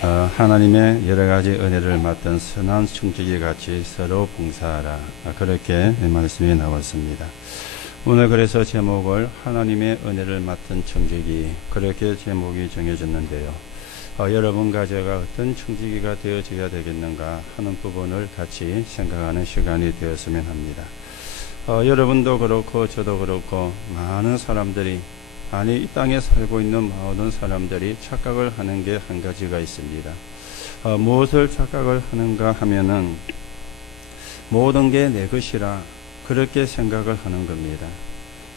하나님의 여러 가지 은혜를 맡은 선한 청지기 같이 서로 봉사하라. 그렇게 말씀이 나왔습니다. 오늘 그래서 제목을 하나님의 은혜를 맡은 청지기, 그렇게 제목이 정해졌는데요. 여러분과 제가 어떤 청지기가 되어져야 되겠는가 하는 부분을 같이 생각하는 시간이 되었으면 합니다. 여러분도 그렇고 저도 그렇고 많은 사람들이, 아니 이 땅에 살고 있는 모든 사람들이 착각을 하는 게 한 가지가 있습니다. 무엇을 착각을 하는가 하면은 모든 게 내 것이라 그렇게 생각을 하는 겁니다.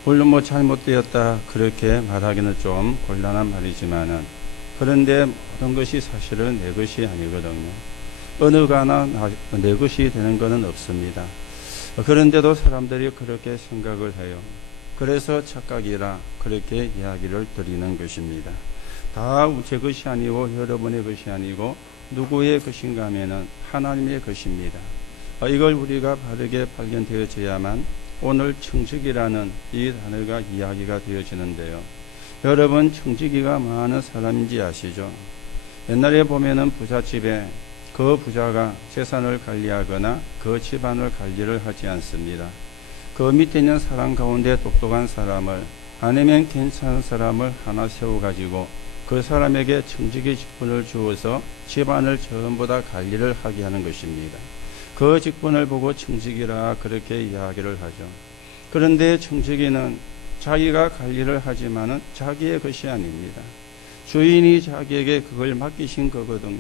물론 잘못되었다 그렇게 말하기는 좀 곤란한 말이지만은, 그런데 모든 것이 사실은 내 것이 아니거든요. 어느 가나 내 것이 되는 것은 없습니다. 그런데도 사람들이 그렇게 생각을 해요. 그래서 착각이라 그렇게 이야기를 드리는 것입니다. 다 제 것이 아니고 여러분의 것이 아니고 누구의 것인가 하면은 하나님의 것입니다. 이걸 우리가 바르게 발견되어져야만 오늘 청지기라는 이 단어가 이야기가 되어지는데요. 여러분, 청지기가 많은 사람인지 아시죠? 옛날에 보면은 부잣집에 그 부자가 재산을 관리하거나 그 집안을 관리를 하지 않습니다. 그 밑에 있는 사람 가운데 똑똑한 사람을, 아니면 괜찮은 사람을 하나 세워가지고 그 사람에게 청지기 직분을 주어서 집안을 전부 다 관리를 하게 하는 것입니다. 그 직분을 보고 청지기라 그렇게 이야기를 하죠. 그런데 청지기는 자기가 관리를 하지만은 자기의 것이 아닙니다. 주인이 자기에게 그걸 맡기신 거거든요.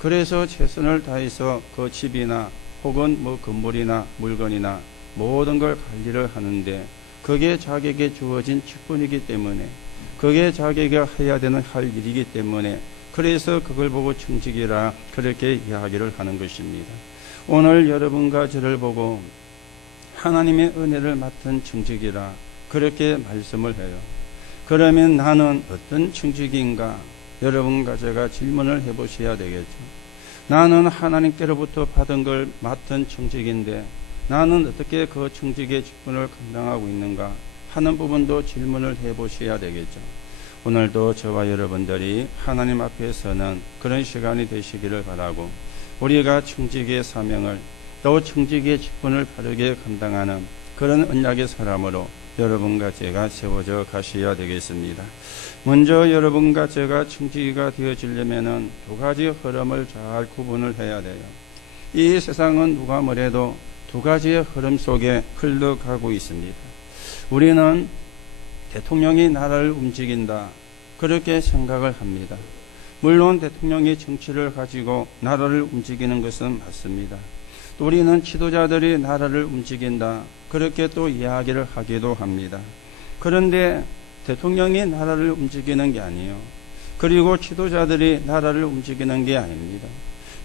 그래서 최선을 다해서 그 집이나 혹은 건물이나 물건이나 모든 걸 관리를 하는데, 그게 자기에게 주어진 직분이기 때문에, 그게 자기가 해야 되는 할 일이기 때문에, 그래서 그걸 보고 청지기라 그렇게 이야기를 하는 것입니다. 오늘 여러분과 저를 보고 하나님의 은혜를 맡은 청지기라 그렇게 말씀을 해요. 그러면 나는 어떤 청지기인가? 여러분과 제가 질문을 해보셔야 되겠죠. 나는 하나님께로부터 받은 걸 맡은 청지기인데 나는 어떻게 그 청지기의 직분을 감당하고 있는가 하는 부분도 질문을 해보셔야 되겠죠. 오늘도 저와 여러분들이 하나님 앞에 서는 그런 시간이 되시기를 바라고, 우리가 청지기의 사명을, 또 청지기의 직분을 바르게 감당하는 그런 언약의 사람으로 여러분과 제가 세워져 가셔야 되겠습니다. 먼저 여러분과 제가 청지기가 되어지려면은 두 가지 흐름을 잘 구분을 해야 돼요. 이 세상은 누가 뭐래도 두 가지의 흐름 속에 흘러가고 있습니다. 우리는 대통령이 나라를 움직인다 그렇게 생각을 합니다. 물론 대통령이 정치를 가지고 나라를 움직이는 것은 맞습니다. 또 우리는 지도자들이 나라를 움직인다 그렇게 또 이야기를 하기도 합니다. 그런데 대통령이 나라를 움직이는 게 아니에요. 그리고 지도자들이 나라를 움직이는 게 아닙니다.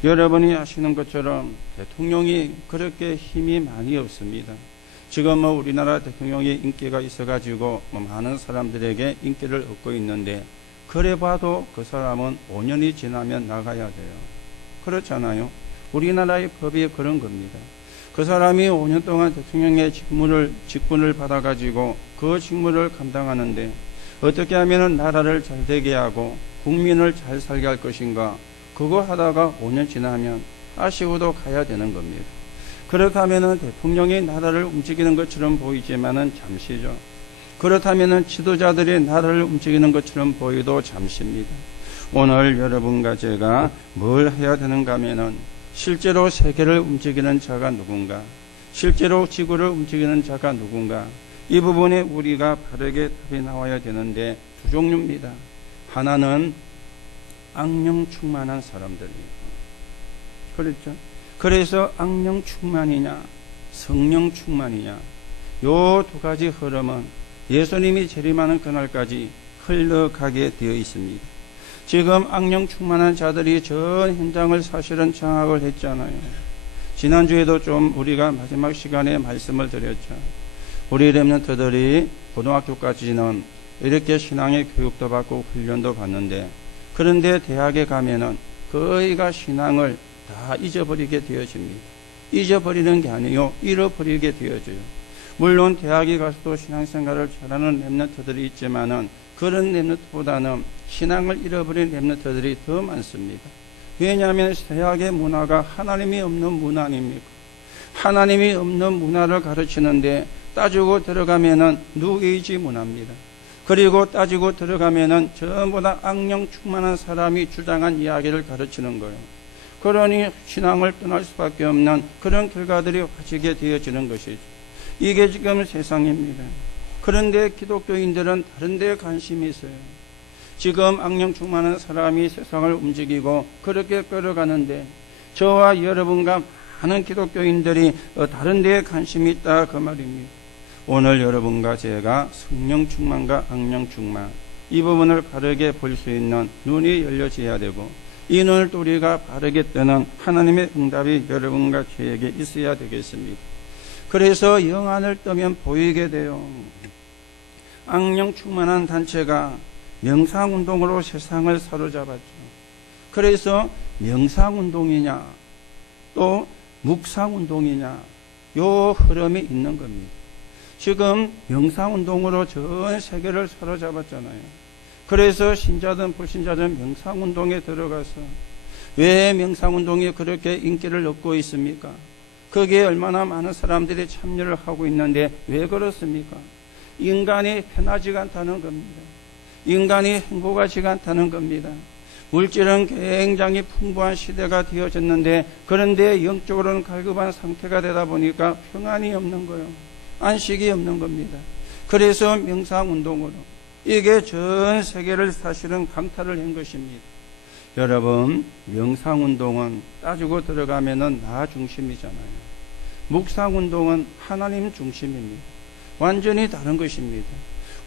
여러분이 아시는 것처럼 대통령이 그렇게 힘이 많이 없습니다. 지금 우리나라 대통령이 인기가 있어가지고 많은 사람들에게 인기를 얻고 있는데, 그래 봐도 그 사람은 5년이 지나면 나가야 돼요. 그렇잖아요. 우리나라의 법이 그런 겁니다. 그 사람이 5년 동안 대통령의 직분을 받아가지고 그 직무를 감당하는데 어떻게 하면 나라를 잘 되게 하고 국민을 잘 살게 할 것인가, 그거 하다가 5년 지나면 아쉬워도 가야 되는 겁니다. 그렇다면 대통령이 나라를 움직이는 것처럼 보이지만은 잠시죠. 그렇다면 지도자들이 나라를 움직이는 것처럼 보여도 잠시입니다. 오늘 여러분과 제가 뭘 해야 되는가 하면은 실제로 세계를 움직이는 자가 누군가, 실제로 지구를 움직이는 자가 누군가, 이 부분에 우리가 바르게 답이 나와야 되는데 두 종류입니다. 하나는 악령 충만한 사람들이에요. 그렇죠? 그래서 악령 충만이냐 성령 충만이냐, 요 두 가지 흐름은 예수님이 재림하는 그날까지 흘러가게 되어 있습니다. 지금 악령 충만한 자들이 전 현장을 사실은 장악을 했잖아요. 지난주에도 좀 우리가 마지막 시간에 말씀을 드렸죠. 우리 렘넌트들이 고등학교까지는 이렇게 신앙의 교육도 받고 훈련도 받는데, 그런데 대학에 가면은 거의가 신앙을 다 잊어버리게 되어집니다. 잊어버리는 게 아니요, 잃어버리게 되어져요. 물론 대학에 가서도 신앙생활을 잘하는 렘넌트들이 있지만은 그런 렘넌트보다는 신앙을 잃어버린 렘넌트들이 더 많습니다. 왜냐하면 세학의 문화가 하나님이 없는 문화 아닙니까? 하나님이 없는 문화를 가르치는데 따지고 들어가면은 뉴에이지 문화입니다. 그리고 따지고 들어가면은 전부 다 악령 충만한 사람이 주장한 이야기를 가르치는 거예요. 그러니 신앙을 떠날 수밖에 없는 그런 결과들이 가지게 되어지는 것이죠. 이게 지금 세상입니다. 그런데 기독교인들은 다른 데에 관심이 있어요. 지금 악령 충만한 사람이 세상을 움직이고 그렇게 끌어가는데 저와 여러분과 많은 기독교인들이 다른 데에 관심이 있다 그 말입니다. 오늘 여러분과 제가 성령 충만과 악령 충만 이 부분을 바르게 볼 수 있는 눈이 열려져야 되고 이 눈을 또 우리가 바르게 뜨는 하나님의 응답이 여러분과 저에게 있어야 되겠습니다. 그래서 영안을 뜨면 보이게 돼요. 악령 충만한 단체가 명상운동으로 세상을 사로잡았죠. 그래서 명상운동이냐 또 묵상운동이냐 요 흐름이 있는 겁니다. 지금 명상운동으로 전 세계를 사로잡았잖아요. 그래서 신자든 불신자든 명상운동에 들어가서 왜 명상운동이 그렇게 인기를 얻고 있습니까? 거기에 얼마나 많은 사람들이 참여를 하고 있는데 왜 그렇습니까? 인간이 편하지가 않다는 겁니다. 인간이 행복하지가 않다는 겁니다. 물질은 굉장히 풍부한 시대가 되어졌는데 그런데 영적으로는 갈급한 상태가 되다 보니까 평안이 없는 거예요. 안식이 없는 겁니다. 그래서 명상운동으로 이게 전 세계를 사실은 강탈을 한 것입니다. 여러분, 명상운동은 따지고 들어가면은 나 중심이잖아요. 묵상운동은 하나님 중심입니다. 완전히 다른 것입니다.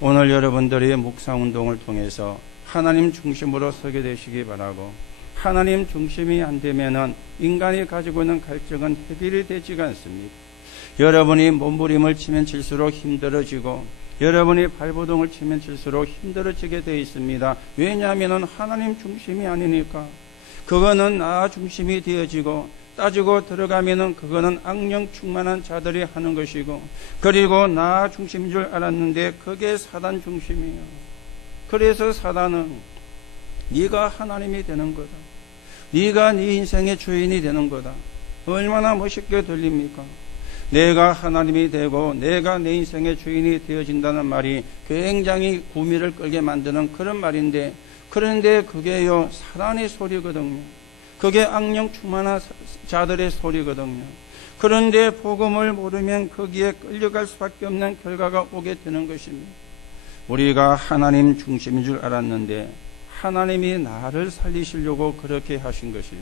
오늘 여러분들이 묵상운동을 통해서 하나님 중심으로 서게 되시기 바라고, 하나님 중심이 안 되면은 인간이 가지고 있는 갈증은 해결이 되지가 않습니다. 여러분이 몸부림을 치면 칠수록 힘들어지고 여러분이 발버둥을 치면 칠수록 힘들어지게 되어 있습니다. 왜냐하면 하나님 중심이 아니니까. 그거는 나 중심이 되어지고 따지고 들어가면은 그거는 악령 충만한 자들이 하는 것이고, 그리고 나 중심인 줄 알았는데 그게 사단 중심이에요. 그래서 사단은 네가 하나님이 되는 거다. 네가 네 인생의 주인이 되는 거다. 얼마나 멋있게 들립니까? 내가 하나님이 되고 내가 내 인생의 주인이 되어진다는 말이 굉장히 구미를 끌게 만드는 그런 말인데, 그런데 그게요 사단의 소리거든요. 그게 악령 충만한 자들의 소리거든요. 그런데 복음을 모르면 거기에 끌려갈 수밖에 없는 결과가 오게 되는 것입니다. 우리가 하나님 중심인 줄 알았는데 하나님이 나를 살리시려고 그렇게 하신 것이요,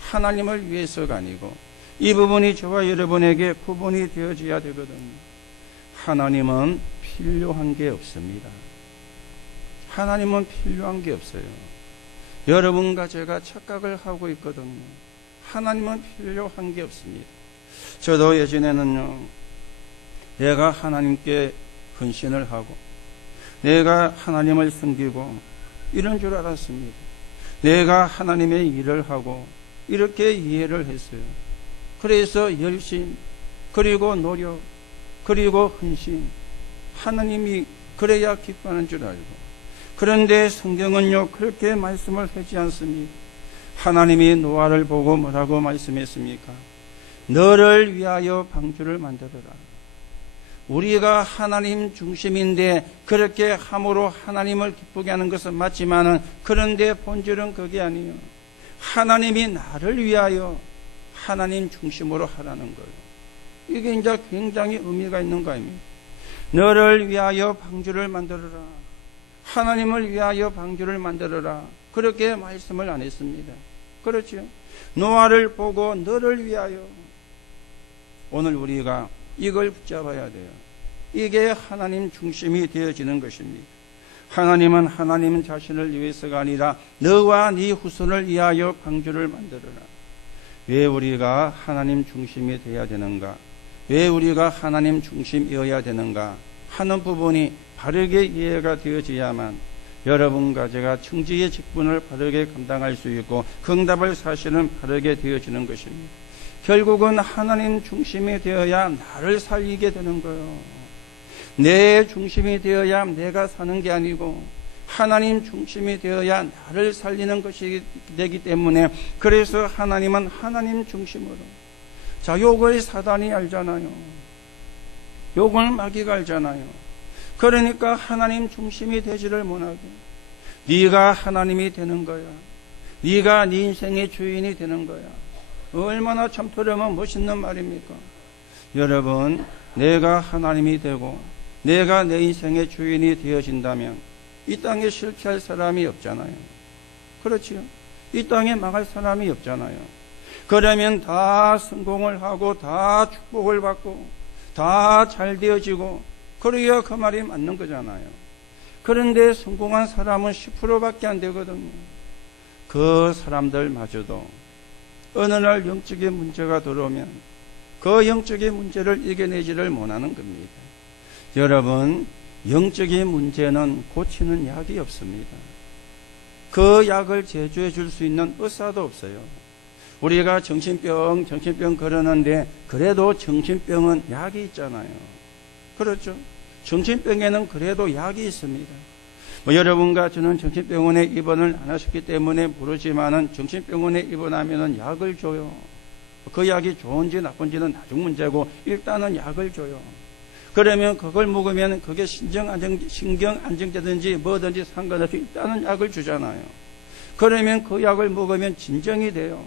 하나님을 위해서가 아니고, 이 부분이 저와 여러분에게 구분이 되어져야 되거든요. 하나님은 필요한 게 없습니다. 하나님은 필요한 게 없어요. 여러분과 제가 착각을 하고 있거든요. 하나님은 필요한 게 없습니다. 저도 예전에는요, 내가 하나님께 헌신을 하고 내가 하나님을 섬기고 이런 줄 알았습니다. 내가 하나님의 일을 하고 이렇게 이해를 했어요. 그래서 열심, 그리고 노력, 그리고 헌신, 하나님이 그래야 기뻐하는 줄 알고. 그런데 성경은요 그렇게 말씀을 하지 않습니다. 하나님이 노아를 보고 뭐라고 말씀했습니까? 너를 위하여 방주를 만들어라. 우리가 하나님 중심인데 그렇게 함으로 하나님을 기쁘게 하는 것은 맞지만은, 그런데 본질은 그게 아니에요. 하나님이 나를 위하여 하나님 중심으로 하라는 거예요. 이게 이제 굉장히 의미가 있는 거 아닙니까? 너를 위하여 방주를 만들어라. 하나님을 위하여 방주를 만들어라. 그렇게 말씀을 안 했습니다. 그렇죠? 노아를 보고 너를 위하여. 오늘 우리가 이걸 붙잡아야 돼요. 이게 하나님 중심이 되어지는 것입니다. 하나님은 하나님 자신을 위해서가 아니라 너와 네 후손을 위하여 방주를 만들어라. 왜 우리가 하나님 중심이 되어야 되는가? 왜 우리가 하나님 중심이어야 되는가 하는 부분이 바르게 이해가 되어져야만 여러분과 제가 청지의 직분을 바르게 감당할 수 있고 응답을 사실은 바르게 되어지는 것입니다. 결국은 하나님 중심이 되어야 나를 살리게 되는 거예요. 내 중심이 되어야 내가 사는 게 아니고 하나님 중심이 되어야 나를 살리는 것이 되기 때문에, 그래서 하나님은 하나님 중심으로. 자, 욕을 사단이 알잖아요. 욕을 마귀가 알잖아요. 그러니까 하나님 중심이 되지를 못하게. 네가 하나님이 되는 거야. 네가 네 인생의 주인이 되는 거야. 얼마나 참토렴한 멋있는 말입니까? 여러분, 내가 하나님이 되고 내가 내 인생의 주인이 되어진다면 이 땅에 실패할 사람이 없잖아요. 그렇지요? 이 땅에 망할 사람이 없잖아요. 그러면 다 성공을 하고 다 축복을 받고 다 잘 되어지고, 그래야 그 말이 맞는 거잖아요. 그런데 성공한 사람은 10%밖에 안 되거든요. 그 사람들마저도 어느 날 영적인 문제가 들어오면 그 영적인 문제를 이겨내지를 못하는 겁니다. 여러분, 영적인 문제는 고치는 약이 없습니다. 그 약을 제조해 줄 수 있는 의사도 없어요. 우리가 정신병 그러는데, 그래도 정신병은 약이 있잖아요. 그렇죠? 정신병에는 그래도 약이 있습니다. 여러분과 저는 정신병원에 입원을 안 하셨기 때문에 모르지만은 정신병원에 입원하면은 약을 줘요. 그 약이 좋은지 나쁜지는 나중 문제고, 일단은 약을 줘요. 그러면 그걸 먹으면 그게 신경 안정제든지 뭐든지 상관없이 일단은 약을 주잖아요. 그러면 그 약을 먹으면 진정이 돼요.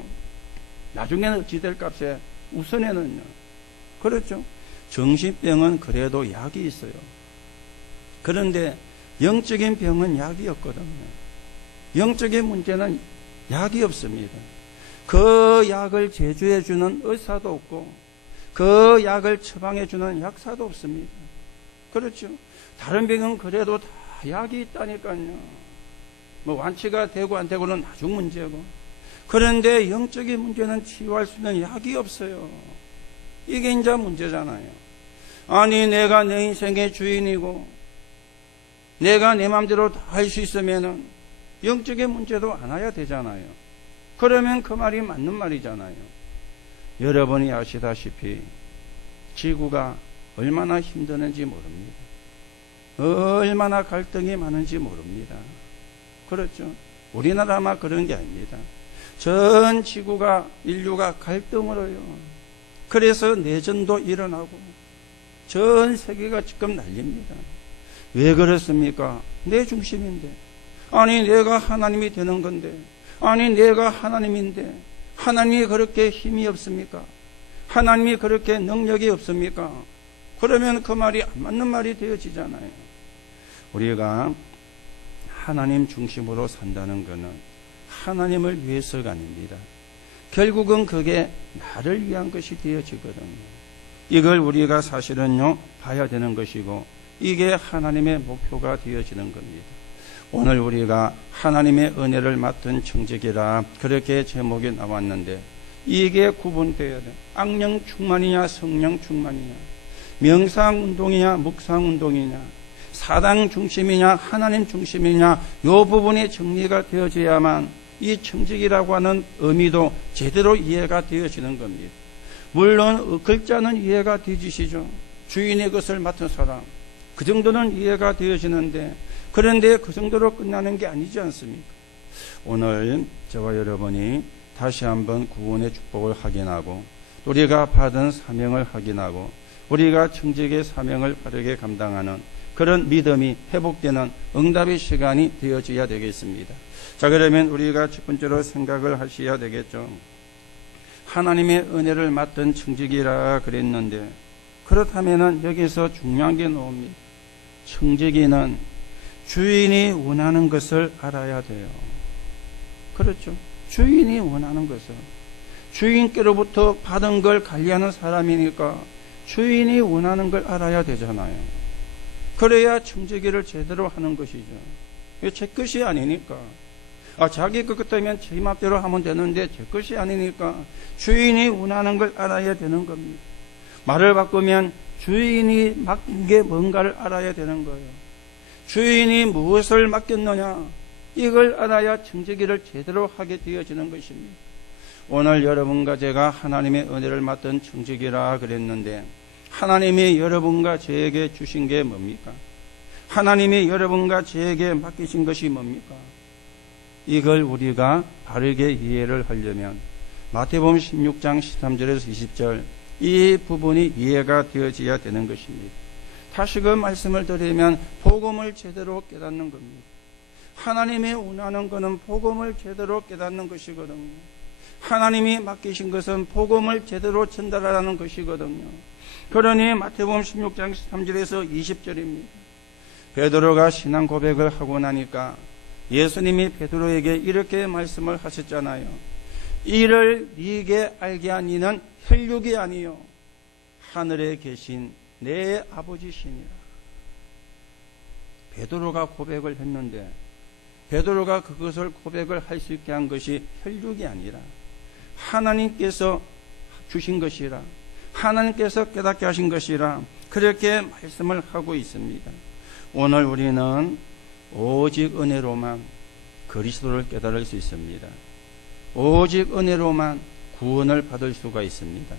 나중에는 어찌 될 값에, 우선에는요. 그렇죠? 정신병은 그래도 약이 있어요. 그런데 영적인 병은 약이 없거든요. 영적인 문제는 약이 없습니다. 그 약을 제조해주는 의사도 없고, 그 약을 처방해주는 약사도 없습니다. 그렇죠? 다른 병은 그래도 다 약이 있다니까요. 뭐 완치가 되고 안 되고는 나중 문제고. 그런데 영적인 문제는 치유할 수 있는 약이 없어요. 이게 이제 문제잖아요. 아니, 내가 내 인생의 주인이고 내가 내 마음대로 다 할 수 있으면은 영적인 문제도 안 와야 되잖아요. 그러면 그 말이 맞는 말이잖아요. 여러분이 아시다시피 지구가 얼마나 힘드는지 모릅니다. 얼마나 갈등이 많은지 모릅니다. 그렇죠? 우리나라만 그런 게 아닙니다. 전 지구가, 인류가 갈등으로요. 그래서 내전도 일어나고 전 세계가 지금 난립니다. 왜 그렇습니까? 내 중심인데. 아니, 내가 하나님이 되는 건데. 아니, 내가 하나님인데 하나님이 그렇게 힘이 없습니까? 하나님이 그렇게 능력이 없습니까? 그러면 그 말이 안 맞는 말이 되어지잖아요. 우리가 하나님 중심으로 산다는 것은 하나님을 위해서가 아닙니다. 결국은 그게 나를 위한 것이 되어지거든요. 이걸 우리가 사실은요, 봐야 되는 것이고, 이게 하나님의 목표가 되어지는 겁니다. 오늘 우리가 하나님의 은혜를 맡은 청지기라, 그렇게 제목이 나왔는데, 이게 구분되어야 돼. 악령 충만이냐 성령 충만이냐, 명상운동이냐 묵상운동이냐, 사당 중심이냐 하나님 중심이냐, 이 부분이 정리가 되어져야만 이 청지기라고 하는 의미도 제대로 이해가 되어지는 겁니다. 물론 글자는 이해가 되지시죠. 주인의 것을 맡은 사람, 그 정도는 이해가 되어지는데, 그런데 그 정도로 끝나는 게 아니지 않습니까? 오늘 저와 여러분이 다시 한번 구원의 축복을 확인하고, 우리가 받은 사명을 확인하고, 우리가 청지기의 사명을 바르게 감당하는 그런 믿음이 회복되는 응답의 시간이 되어져야 되겠습니다. 자, 그러면 우리가 첫 번째로 생각을 하셔야 되겠죠. 하나님의 은혜를 맡은 청지기라 그랬는데, 그렇다면 여기서 중요한 게 나옵니다. 청지기는 주인이 원하는 것을 알아야 돼요. 그렇죠? 주인이 원하는 것을. 주인께로부터 받은 걸 관리하는 사람이니까 주인이 원하는 걸 알아야 되잖아요. 그래야 청지기를 제대로 하는 것이죠. 이게 제 것이 아니니까. 자기 것 같으면 제 맘대로 하면 되는데 제 것이 아니니까 주인이 원하는 걸 알아야 되는 겁니다. 말을 바꾸면 주인이 맡긴 게 뭔가를 알아야 되는 거예요. 주인이 무엇을 맡겼느냐, 이걸 알아야 청지기를 제대로 하게 되어지는 것입니다. 오늘 여러분과 제가 하나님의 은혜를 맡은 청지기라 그랬는데, 하나님이 여러분과 저에게 주신 게 뭡니까? 하나님이 여러분과 저에게 맡기신 것이 뭡니까? 이걸 우리가 바르게 이해를 하려면 마태복음 16장 13절에서 20절 이 부분이 이해가 되어져야 되는 것입니다. 다시금 말씀을 드리면 복음을 제대로 깨닫는 겁니다. 하나님이 원하는 것은 복음을 제대로 깨닫는 것이거든요. 하나님이 맡기신 것은 복음을 제대로 전달하라는 것이거든요. 그러니 마태복음 16장 13절에서 20절입니다. 베드로가 신앙 고백을 하고 나니까 예수님이 베드로에게 이렇게 말씀을 하셨잖아요. 이를 네게 알게 한 이는 혈육이 아니요 하늘에 계신 내 아버지시니라. 베드로가 고백을 했는데 베드로가 그것을 고백을 할 수 있게 한 것이 혈육이 아니라 하나님께서 주신 것이라, 하나님께서 깨닫게 하신 것이라 그렇게 말씀을 하고 있습니다. 오늘 우리는 오직 은혜로만 그리스도를 깨달을 수 있습니다. 오직 은혜로만 구원을 받을 수가 있습니다.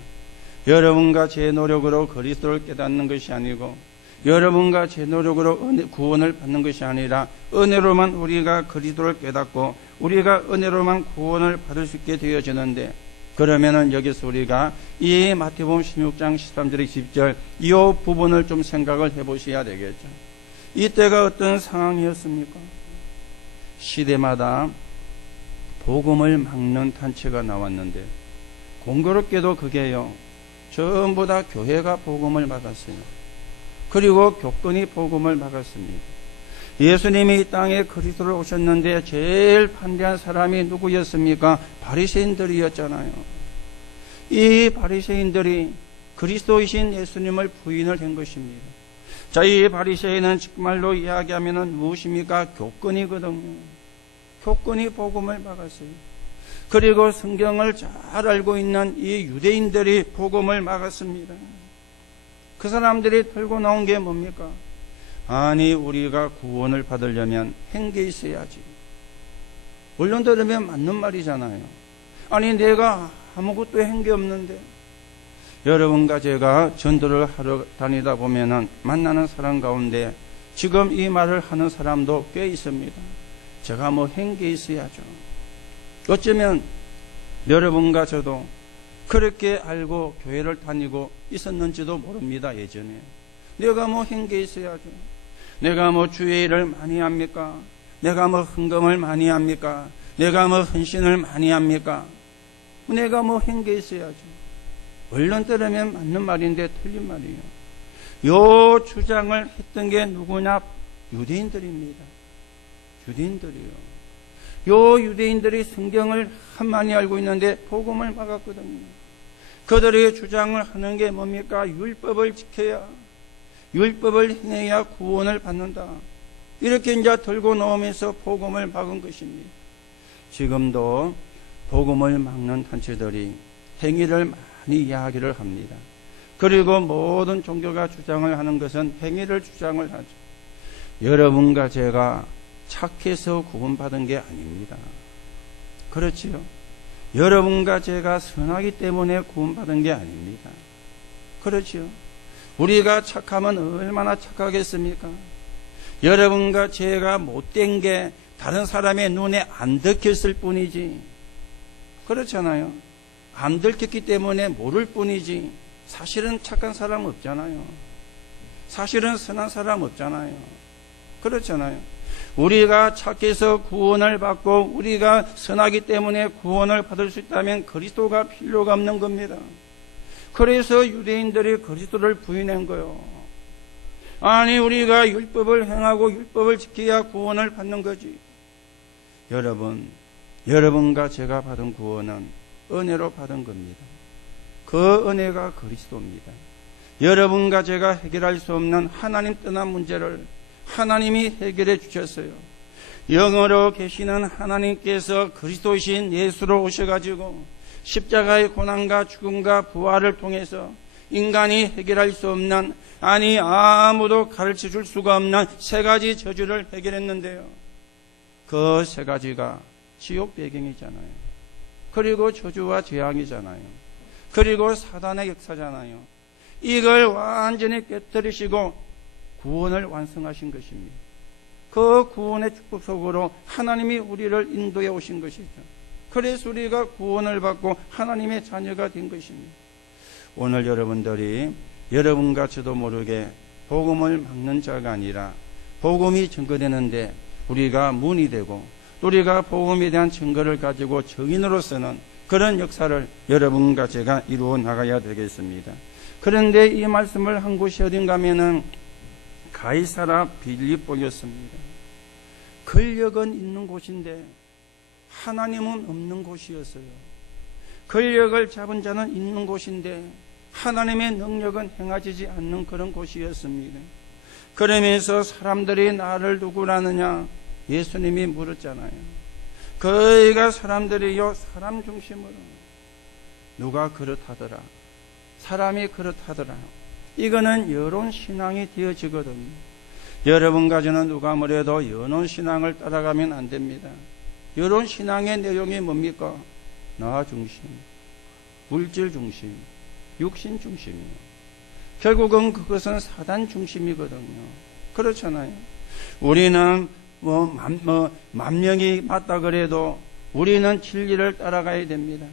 여러분과 제 노력으로 그리스도를 깨닫는 것이 아니고 여러분과 제 노력으로 구원을 받는 것이 아니라 은혜로만 우리가 그리스도를 깨닫고 우리가 은혜로만 구원을 받을 수 있게 되어지는데, 그러면은 여기서 우리가 이 마태복음 16장 13절 20절 이 부분을 좀 생각을 해보셔야 되겠죠. 이때가 어떤 상황이었습니까? 시대마다 복음을 막는 단체가 나왔는데 공교롭게도 그게요 전부 다 교회가 복음을 막았어요. 그리고 교권이 복음을 막았습니다. 예수님이 이 땅에 그리스도를 오셨는데 제일 반대한 사람이 누구였습니까? 바리새인들이었잖아요. 이 바리새인들이 그리스도이신 예수님을 부인을 한 것입니다. 자, 이 바리새인은 정말로 이야기하면은 무엇입니까? 교권이거든요. 교권이 복음을 막았어요. 그리고 성경을 잘 알고 있는 이 유대인들이 복음을 막았습니다. 그 사람들이 들고 나온 게 뭡니까? 아니, 우리가 구원을 받으려면 행게 있어야지. 물론 들으면 맞는 말이잖아요. 아니, 내가 아무것도 행게 없는데. 여러분과 제가 전도를 하러 다니다 보면은 만나는 사람 가운데 지금 이 말을 하는 사람도 꽤 있습니다. 제가 뭐 행게 있어야죠. 어쩌면 여러분과 저도 그렇게 알고 교회를 다니고 있었는지도 모릅니다. 예전에 내가 뭐 행게 있어야죠. 내가 뭐 주의 일을 많이 합니까? 내가 뭐 헌금을 많이 합니까? 내가 뭐 헌신을 많이 합니까? 내가 뭐 행게 있어야죠. 얼른 들으면 맞는 말인데 틀린 말이에요. 요 주장을 했던 게 누구냐? 유대인들입니다. 유대인들이요. 요 유대인들이 성경을 많이 알고 있는데 복음을 막았거든요. 그들의 주장을 하는 게 뭡니까? 율법을 지켜야, 율법을 행해야 구원을 받는다. 이렇게 이제 들고 나오면서 복음을 막은 것입니다. 지금도 복음을 막는 단체들이 행위를 많이 이야기를 합니다. 그리고 모든 종교가 주장을 하는 것은 행위를 주장을 하죠. 여러분과 제가 착해서 구원받은 게 아닙니다. 그렇지요? 여러분과 제가 선하기 때문에 구원받은 게 아닙니다. 그렇지요? 우리가 착하면 얼마나 착하겠습니까? 여러분과 제가 못된 게 다른 사람의 눈에 안 들켰을 뿐이지. 그렇잖아요? 안 들켰기 때문에 모를 뿐이지. 사실은 착한 사람 없잖아요. 사실은 선한 사람 없잖아요. 그렇잖아요. 우리가 착해서 구원을 받고 우리가 선하기 때문에 구원을 받을 수 있다면 그리스도가 필요가 없는 겁니다. 그래서 유대인들이 그리스도를 부인한 거예요. 아니, 우리가 율법을 행하고 율법을 지켜야 구원을 받는 거지. 여러분과 제가 받은 구원은 은혜로 받은 겁니다. 그 은혜가 그리스도입니다. 여러분과 제가 해결할 수 없는 하나님 떠난 문제를 하나님이 해결해 주셨어요. 영으로 계시는 하나님께서 그리스도이신 예수로 오셔가지고 십자가의 고난과 죽음과 부활을 통해서 인간이 해결할 수 없는, 아니 아무도 가르쳐 줄 수가 없는 세 가지 저주를 해결했는데요. 그 세 가지가 지옥 배경이잖아요. 그리고 저주와 재앙이잖아요. 그리고 사단의 역사잖아요. 이걸 완전히 깨뜨리시고 구원을 완성하신 것입니다. 그 구원의 축복 속으로 하나님이 우리를 인도해 오신 것이죠. 그래서 우리가 구원을 받고 하나님의 자녀가 된 것입니다. 오늘 여러분들이 여러분과 저도 모르게 복음을 막는 자가 아니라 복음이 증거되는데 우리가 문이 되고 우리가 복음에 대한 증거를 가지고 증인으로서는 그런 역사를 여러분과 제가 이루어 나가야 되겠습니다. 그런데 이 말씀을 한 곳이 어딘가 하면은 가이사라 빌립보였습니다. 권력은 있는 곳인데 하나님은 없는 곳이었어요. 권력을 잡은 자는 있는 곳인데 하나님의 능력은 행하지 않는 그런 곳이었습니다. 그러면서 사람들이 나를 누구라느냐 예수님이 물었잖아요. 그이가 사람들이요 사람 중심으로 누가 그렇다더라 사람이 그렇다더라 이거는 여론 신앙이 되어지거든요. 여러분과 저는 누가 뭐래도 여론 신앙을 따라가면 안 됩니다. 여론 신앙의 내용이 뭡니까? 나 중심, 물질 중심, 육신 중심이에요. 결국은 그것은 사단 중심이거든요. 그렇잖아요. 우리는 만 명이 맞다 그래도 우리는 진리를 따라가야 됩니다.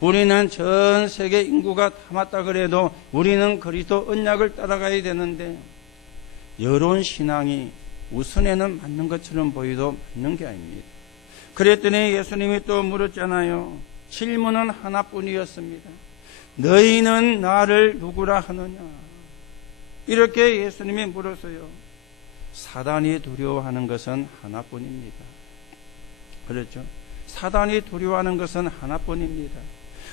우리는 전 세계 인구가 다 맞다 그래도 우리는 그리스도 언약을 따라가야 되는데 여론 신앙이 우선에는 맞는 것처럼 보이도 맞는 게 아닙니다. 그랬더니 예수님이 또 물었잖아요. 질문은 하나뿐이었습니다. 너희는 나를 누구라 하느냐? 이렇게 예수님이 물었어요. 사단이 두려워하는 것은 하나뿐입니다. 그렇죠? 사단이 두려워하는 것은 하나뿐입니다.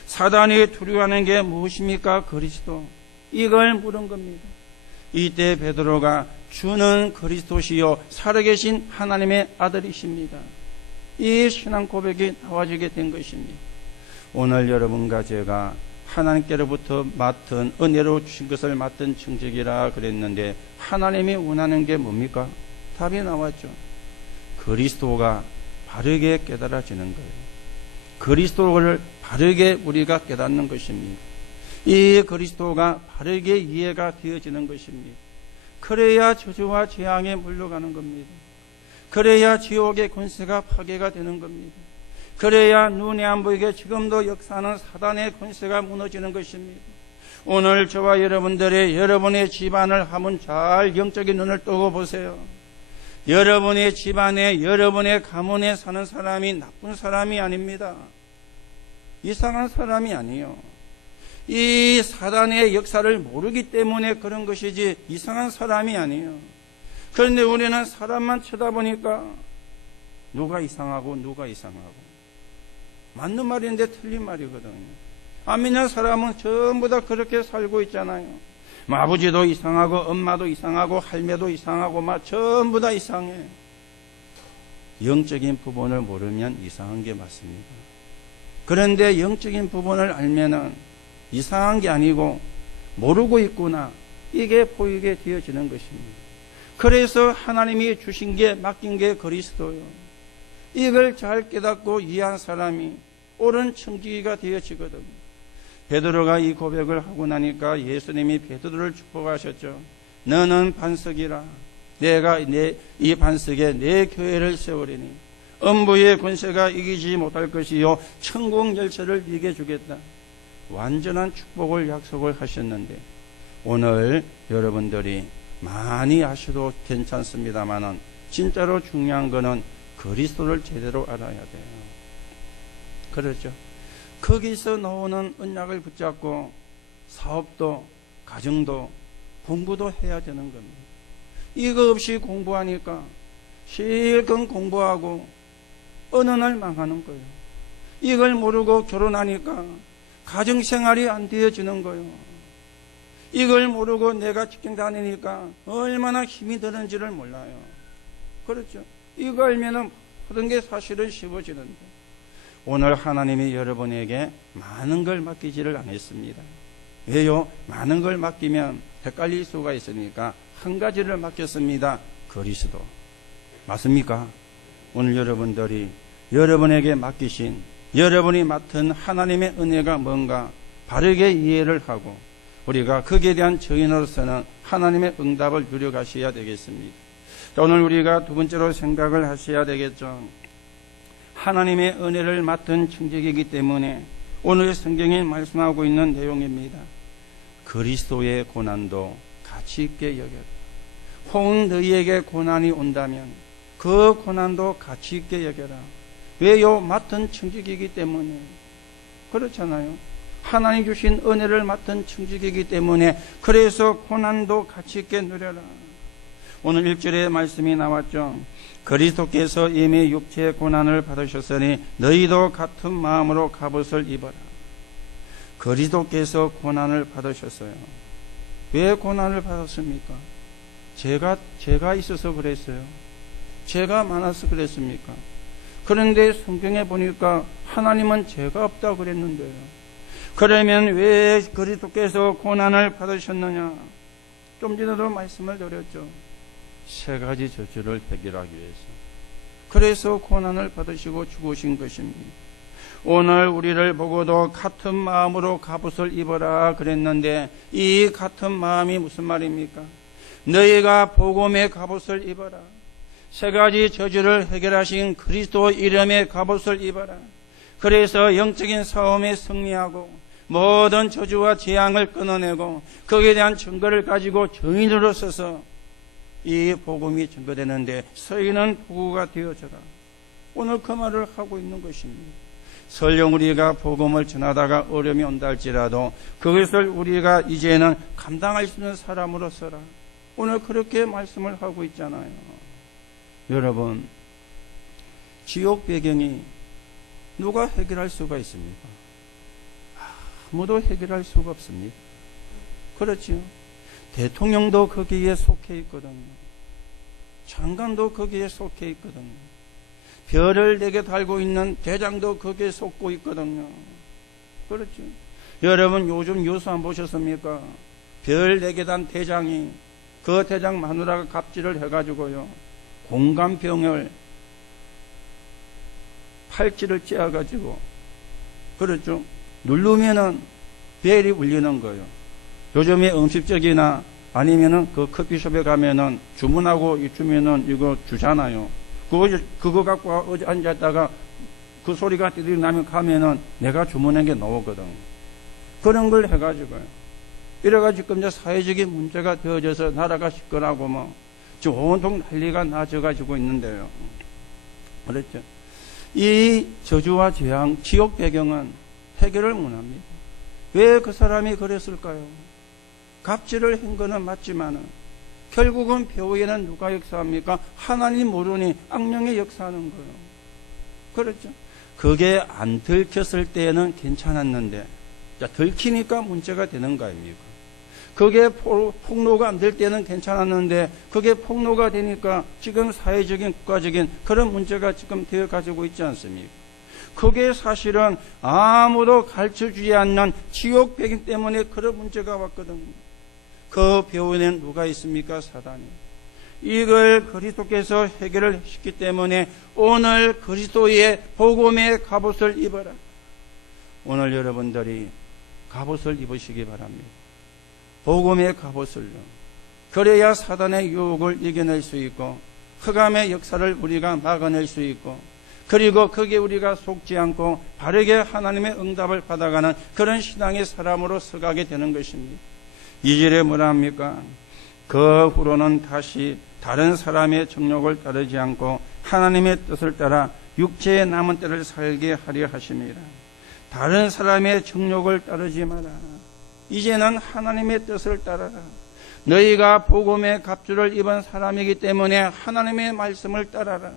사단이 두려워하는 게 무엇입니까? 그리스도. 이걸 물은 겁니다. 이때 베드로가 주는 그리스도시요 살아계신 하나님의 아들이십니다. 이 신앙 고백이 나와지게 된 것입니다. 오늘 여러분과 제가 하나님께로부터 맡은 은혜로 주신 것을 맡은 청직이라 그랬는데 하나님이 원하는 게 뭡니까? 답이 나왔죠. 그리스도가 바르게 깨달아지는 거예요. 그리스도를 바르게 우리가 깨닫는 것입니다. 이 그리스도가 바르게 이해가 되어지는 것입니다. 그래야 저주와 재앙에 물러가는 겁니다. 그래야 지옥의 권세가 파괴가 되는 겁니다. 그래야 눈에 안 보이게 지금도 역사하는 사단의 권세가 무너지는 것입니다. 오늘 저와 여러분의 집안을 한번 잘 영적인 눈을 뜨고 보세요. 여러분의 집안에 여러분의 가문에 사는 사람이 나쁜 사람이 아닙니다. 이상한 사람이 아니에요. 이 사단의 역사를 모르기 때문에 그런 것이지 이상한 사람이 아니에요. 그런데 우리는 사람만 쳐다보니까 누가 이상하고 맞는 말인데 틀린 말이거든요. 안 믿는 사람은 전부 다 그렇게 살고 있잖아요. 아버지도 이상하고 엄마도 이상하고 할매도 이상하고 전부 다 이상해. 영적인 부분을 모르면 이상한 게 맞습니다. 그런데 영적인 부분을 알면은 이상한 게 아니고 모르고 있구나 이게 보이게 되어지는 것입니다. 그래서 하나님이 주신 게 맡긴 게 그리스도요. 이걸 잘 깨닫고 이해한 사람이 옳은 청지기가 되어지거든요. 베드로가 이 고백을 하고 나니까 예수님이 베드로를 축복하셨죠. 너는 반석이라 내가 이 반석에 내 교회를 세우리니 음부의 권세가 이기지 못할 것이요 천국 열쇠를 네게 주겠다. 완전한 축복을 약속을 하셨는데 오늘 여러분들이 많이 아셔도 괜찮습니다만은 진짜로 중요한 거는 그리스도를 제대로 알아야 돼요. 그렇죠? 거기서 나오는 언약을 붙잡고 사업도 가정도 공부도 해야 되는 겁니다. 이거 없이 공부하니까 실컷 공부하고 어느 날 망하는 거예요. 이걸 모르고 결혼하니까 가정생활이 안 되어지는 거예요. 이걸 모르고 내가 직장 다니니까 얼마나 힘이 드는지를 몰라요. 그렇죠? 이거 알면은 모든 게 사실은 쉬워지는데 오늘 하나님이 여러분에게 많은 걸 맡기지를 않았습니다. 왜요? 많은 걸 맡기면 헷갈릴 수가 있으니까 한 가지를 맡겼습니다. 그리스도. 맞습니까? 오늘 여러분들이 여러분에게 맡기신 여러분이 맡은 하나님의 은혜가 뭔가 바르게 이해를 하고 우리가 거기에 대한 증인으로서는 하나님의 응답을 누려가셔야 되겠습니다. 오늘 우리가 두 번째로 생각을 하셔야 되겠죠. 하나님의 은혜를 맡은 청지기이기 때문에 오늘 성경에 말씀하고 있는 내용입니다. 그리스도의 고난도 가치 있게 여겨라. 혹 너희에게 고난이 온다면 그 고난도 가치 있게 여겨라. 왜요? 맡은 청지기이기 때문에. 그렇잖아요. 하나님 주신 은혜를 맡은 청지기이기 때문에 그래서 고난도 가치 있게 누려라. 오늘 1절에 말씀이 나왔죠. 그리스도께서 이미 육체의 고난을 받으셨으니 너희도 같은 마음으로 갑옷을 입어라. 그리스도께서 고난을 받으셨어요. 왜 고난을 받았습니까? 죄가 있어서 그랬어요. 죄가 많아서 그랬습니까? 그런데 성경에 보니까 하나님은 죄가 없다고 그랬는데요. 그러면 왜 그리스도께서 고난을 받으셨느냐? 좀 전에도 말씀을 드렸죠. 세 가지 저주를 해결하기 위해서. 그래서 고난을 받으시고 죽으신 것입니다. 오늘 우리를 보고도 같은 마음으로 갑옷을 입어라 그랬는데 이 같은 마음이 무슨 말입니까? 너희가 복음의 갑옷을 입어라. 세 가지 저주를 해결하신 그리스도 이름의 갑옷을 입어라. 그래서 영적인 싸움에 승리하고 모든 저주와 재앙을 끊어내고 거기에 대한 증거를 가지고 증인으로 서서 이 복음이 증거되는데 서희는 부구가 되어져라. 오늘 그 말을 하고 있는 것입니다. 설령 우리가 복음을 전하다가 어려움이 온다 할지라도 그것을 우리가 이제는 감당할 수 있는 사람으로 서라. 오늘 그렇게 말씀을 하고 있잖아요. 여러분, 지옥 배경이 누가 해결할 수가 있습니까? 아무도 해결할 수가 없습니다. 그렇지요. 대통령도 거기에 속해 있거든요. 장관도 거기에 속해 있거든요. 별을 4개 달고 있는 대장도 거기에 속고 있거든요. 그렇죠. 여러분 요즘 뉴스 안 보셨습니까? 별 4개 단 대장이 그 대장 마누라가 갑질을 해가지고요. 공감병을 팔찌를 째어가지고 그렇죠. 누르면은 벨이 울리는 거예요. 요즘에 음식점이나 아니면은 그 커피숍에 가면은 주문하고 주면은 이거 주잖아요. 그거 갖고 어디 앉았다가 그 소리가 띠리 나면 가면은 내가 주문한 게 나오거든. 그런 걸 해가지고요. 이래가지고 이제 사회적인 문제가 되어져서 나라가 시끄러고 뭐 온통 난리가 나져가지고 있는데요. 그렇죠. 이 저주와 재앙, 지옥 배경은 해결을 못합니다. 왜 그 사람이 그랬을까요? 갑질을 한 거는 맞지만은 결국은 배후에는 누가 역사합니까? 하나님 모르니 악령이 역사하는 거예요. 그렇죠. 그게 안 들켰을 때는 괜찮았는데 들키니까 문제가 되는 거 아닙니까? 그게 폭로가 안 될 때는 괜찮았는데 그게 폭로가 되니까 지금 사회적인 국가적인 그런 문제가 지금 되어 가지고 있지 않습니까? 그게 사실은 아무도 가르쳐주지 않는 지옥 배경 때문에 그런 문제가 왔거든요. 그 배후에는 누가 있습니까? 사단이. 이걸 그리스도께서 해결을 했기 때문에 오늘 그리스도의 복음의 갑옷을 입어라. 오늘 여러분들이 갑옷을 입으시기 바랍니다. 복음의 갑옷을요. 그래야 사단의 유혹을 이겨낼 수 있고 흑암의 역사를 우리가 막아낼 수 있고 그리고 거기에 우리가 속지 않고 바르게 하나님의 응답을 받아가는 그런 신앙의 사람으로 서가게 되는 것입니다. 2절에 뭐라 합니까? 그 후로는 다시 다른 사람의 정욕을 따르지 않고 하나님의 뜻을 따라 육체의 남은 때를 살게 하려 하심이라. 다른 사람의 정욕을 따르지 마라. 이제는 하나님의 뜻을 따라라. 너희가 복음의 갑주를 입은 사람이기 때문에 하나님의 말씀을 따라라.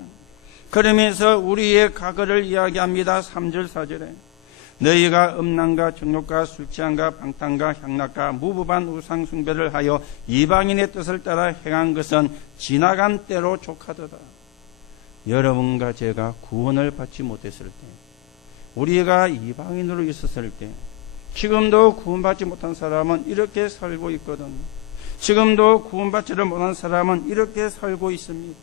그러면서 우리의 과거를 이야기합니다. 3절 4절에 너희가 음란과 정욕과 술취함과 방탕과 향락과 무부반 우상 숭배를 하여 이방인의 뜻을 따라 행한 것은 지나간 때로 족하도다. 여러분과 제가 구원을 받지 못했을 때, 우리가 이방인으로 있었을 때, 지금도 구원받지 못한 사람은 이렇게 살고 있거든요. 지금도 구원받지를 못한 사람은 이렇게 살고 있습니다.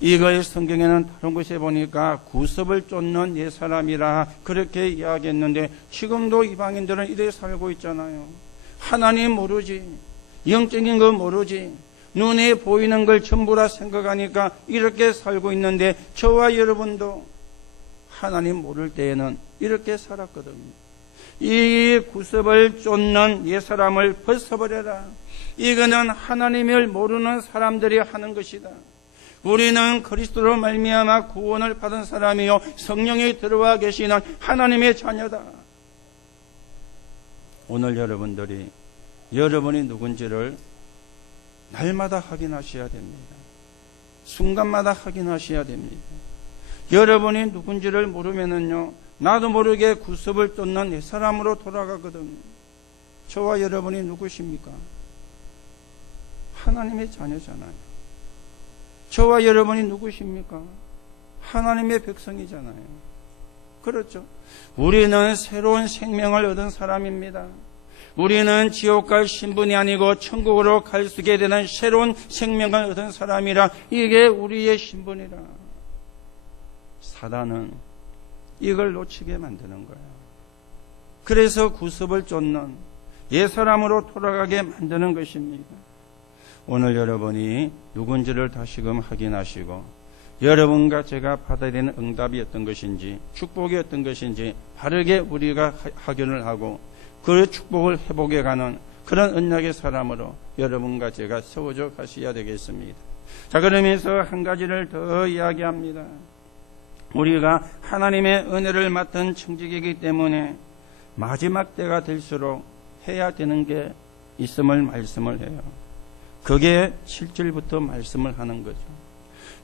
이걸 성경에는 다른 곳에 보니까 구습을 쫓는 옛사람이라 그렇게 이야기했는데 지금도 이방인들은 이렇게 살고 있잖아요. 하나님 모르지, 영적인 거 모르지, 눈에 보이는 걸 전부라 생각하니까 이렇게 살고 있는데, 저와 여러분도 하나님 모를 때에는 이렇게 살았거든요. 이 구습을 쫓는 옛사람을 벗어버려라. 이거는 하나님을 모르는 사람들이 하는 것이다. 우리는 그리스도로 말미암아 구원을 받은 사람이요 성령이 들어와 계시는 하나님의 자녀다. 오늘 여러분들이 여러분이 누군지를 날마다 확인하셔야 됩니다. 순간마다 확인하셔야 됩니다. 여러분이 누군지를 모르면은요, 나도 모르게 구습을 쫓는 내 사람으로 돌아가거든요. 저와 여러분이 누구십니까? 하나님의 자녀잖아요. 저와 여러분이 누구십니까? 하나님의 백성이잖아요. 그렇죠? 우리는 새로운 생명을 얻은 사람입니다. 우리는 지옥 갈 신분이 아니고 천국으로 갈 수 있게 되는 새로운 생명을 얻은 사람이라, 이게 우리의 신분이라. 사단은 이걸 놓치게 만드는 거예요. 그래서 구습을 쫓는 옛사람으로 돌아가게 만드는 것입니다. 오늘 여러분이 누군지를 다시금 확인하시고, 여러분과 제가 받아야 되는 응답이 어떤 것인지, 축복이 어떤 것인지 바르게 우리가 확인을 하고 그 축복을 회복해 가는 그런 언약의 사람으로 여러분과 제가 세워져 가셔야 되겠습니다. 자, 그러면서 한 가지를 더 이야기합니다. 우리가 하나님의 은혜를 맡은 청지기이기 때문에 마지막 때가 될수록 해야 되는 게 있음을 말씀을 해요. 그게 7절부터 말씀을 하는 거죠.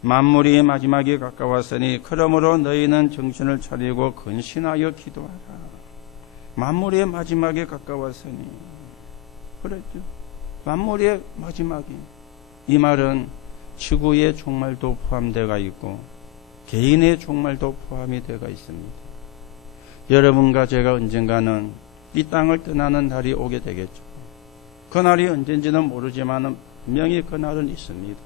만물이 마지막이 가까웠으니 그러므로 너희는 정신을 차리고 근신하여 기도하라. 만물의 마지막이 가까웠으니, 그랬죠. 만물의 마지막이, 이 말은 지구의 종말도 포함되어 있고 개인의 종말도 포함이 되어 있습니다. 여러분과 제가 언젠가는 이 땅을 떠나는 날이 오게 되겠죠. 그날이 언젠지는 모르지만 분명히 그날은 있습니다.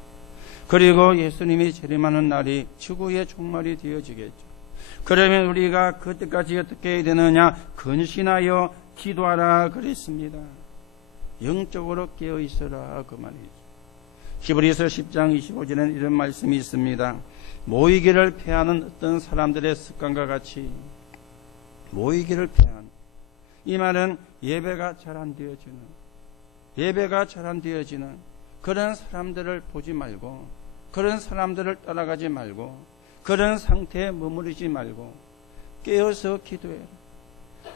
그리고 예수님이 재림하는 날이 지구의 종말이 되어지겠죠. 그러면 우리가 그때까지 어떻게 해야 되느냐? 근신하여 기도하라 그랬습니다. 영적으로 깨어있어라, 그 말이죠. 히브리서 10장 25절에는 이런 말씀이 있습니다. 모이기를 패하는 어떤 사람들의 습관과 같이, 모이기를 패하는, 이 말은 예배가 잘 안 되어지는 그런 사람들을 보지 말고, 그런 사람들을 따라가지 말고, 그런 상태에 머무르지 말고 깨어서 기도해라.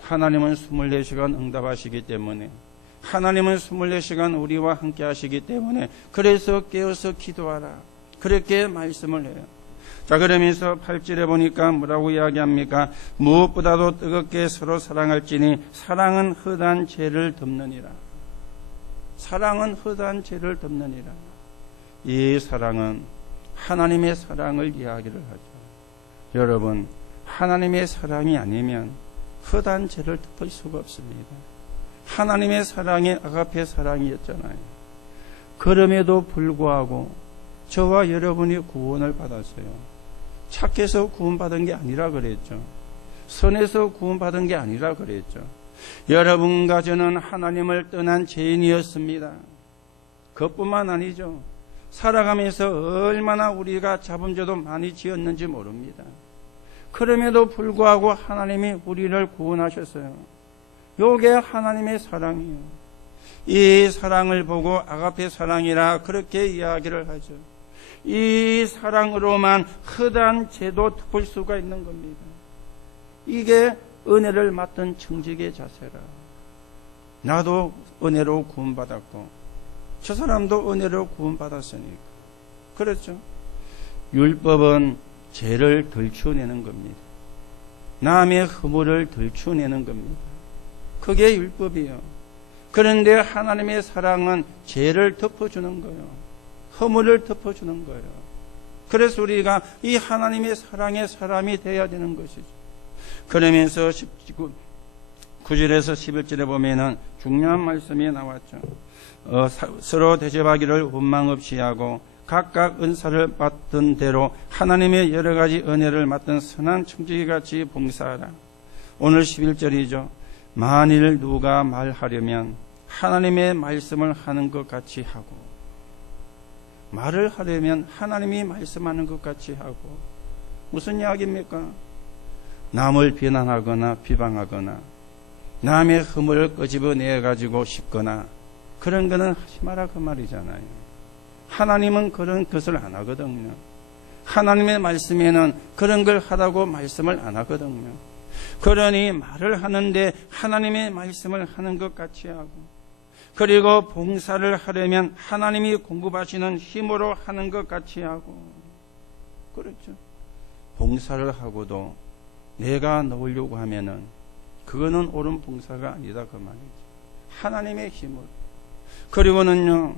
하나님은 24시간 응답하시기 때문에, 하나님은 24시간 우리와 함께 하시기 때문에, 그래서 깨어서 기도하라, 그렇게 말씀을 해요. 자, 그러면서 8절에 보니까 뭐라고 이야기합니까? 무엇보다도 뜨겁게 서로 사랑할지니 사랑은 허다한 죄를 덮느니라. 사랑은 허다한 죄를 덮느니라. 이 사랑은 하나님의 사랑을 이야기를 하죠. 여러분, 하나님의 사랑이 아니면 허다한 죄를 덮을 수가 없습니다. 하나님의 사랑이 아가페 사랑이었잖아요. 그럼에도 불구하고 저와 여러분이 구원을 받았어요. 착해서 구원받은 게 아니라 그랬죠. 선해서 구원받은 게 아니라 그랬죠. 여러분과 저는 하나님을 떠난 죄인이었습니다. 그것뿐만 아니죠. 살아가면서 얼마나 우리가 잡음죄도 많이 지었는지 모릅니다. 그럼에도 불구하고 하나님이 우리를 구원하셨어요. 요게 하나님의 사랑이에요. 이 사랑을 보고 아가페 사랑이라 그렇게 이야기를 하죠. 이 사랑으로만 허다한 죄도 덮을 수가 있는 겁니다. 이게 은혜를 맡은 청지기의 자세라. 나도 은혜로 구원받았고 저 사람도 은혜로 구원받았으니까. 그렇죠? 율법은 죄를 덜추어내는 겁니다. 남의 허물을 덜추어내는 겁니다. 그게 율법이에요. 그런데 하나님의 사랑은 죄를 덮어주는 거예요. 허물을 덮어주는 거예요. 그래서 우리가 이 하나님의 사랑의 사람이 되어야 되는 것이죠. 그러면서 9절에서 11절에 보면은 중요한 말씀이 나왔죠. 서로 대접하기를 원망 없이 하고 각각 은사를 받던 대로 하나님의 여러 가지 은혜를 맡은 선한 청지기같이 봉사하라. 오늘 11절이죠. 만일 누가 말하려면 하나님의 말씀을 하는 것 같이 하고, 말을 하려면 하나님이 말씀하는 것 같이 하고. 무슨 이야기입니까? 남을 비난하거나 비방하거나 남의 허물을 끄집어내 가지고 싶거나 그런 거는 하지 마라 그 말이잖아요. 하나님은 그런 것을 안 하거든요. 하나님의 말씀에는 그런 걸 하라고 말씀을 안 하거든요. 그러니 말을 하는데 하나님의 말씀을 하는 것 같이 하고, 그리고 봉사를 하려면 하나님이 공급하시는 힘으로 하는 것 같이 하고. 그렇죠. 봉사를 하고도 내가 넣으려고 하면은 그거는 옳은 봉사가 아니다 그 말이죠. 하나님의 힘으로. 그리고는요,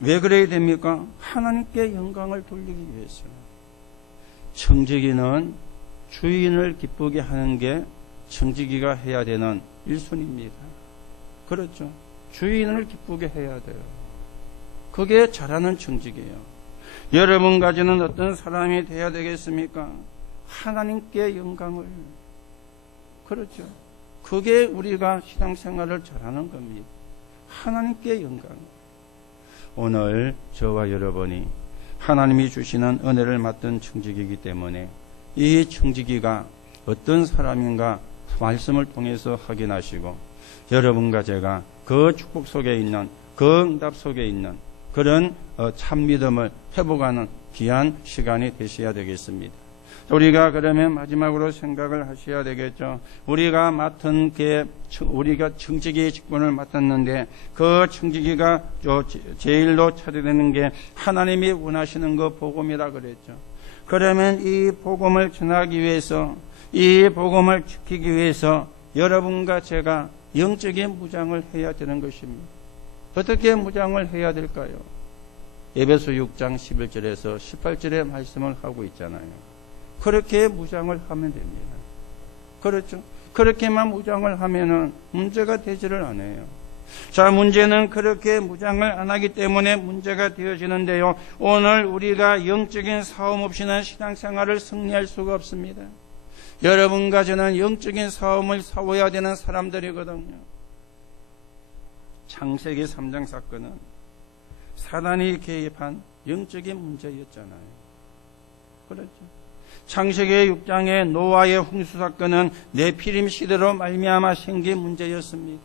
왜 그래야 됩니까? 하나님께 영광을 돌리기 위해서. 청지기는 주인을 기쁘게 하는 게 청지기가 해야 되는 일순입니다. 그렇죠. 주인을 기쁘게 해야 돼요. 그게 잘하는 청지기예요. 여러분 가지는 어떤 사람이 돼야 되겠습니까? 하나님께 영광을. 그렇죠. 그게 우리가 신앙생활을 잘하는 겁니다. 하나님께 영광. 오늘 저와 여러분이 하나님이 주시는 은혜를 맡은 청지기이기 때문에 이 청지기가 어떤 사람인가 말씀을 통해서 확인하시고, 여러분과 제가 그 축복 속에 있는, 그 응답 속에 있는 그런 참 믿음을 회복하는 귀한 시간이 되셔야 되겠습니다. 우리가 그러면 마지막으로 생각을 하셔야 되겠죠. 우리가 맡은 우리가 청지기의 직분을 맡았는데 그 청지기가 제일로 처리되는 게 하나님이 원하시는 그 복음이라 그랬죠. 그러면 이 복음을 전하기 위해서, 이 복음을 지키기 위해서 여러분과 제가 영적인 무장을 해야 되는 것입니다. 어떻게 무장을 해야 될까요? 에베소 6장 11절에서 18절의 말씀을 하고 있잖아요. 그렇게 무장을 하면 됩니다. 그렇죠? 그렇게만 무장을 하면은 문제가 되지를 않아요. 자, 문제는 그렇게 무장을 안 하기 때문에 문제가 되어지는데요. 오늘 우리가 영적인 싸움 없이는 신앙생활을 승리할 수가 없습니다. 여러분과 저는 영적인 싸움을 싸워야 되는 사람들이거든요. 창세기 3장 사건은 사단이 개입한 영적인 문제였잖아요. 그렇죠. 창세기 6장의 노아의 홍수 사건은 네피림 시대로 말미암아 생긴 문제였습니다.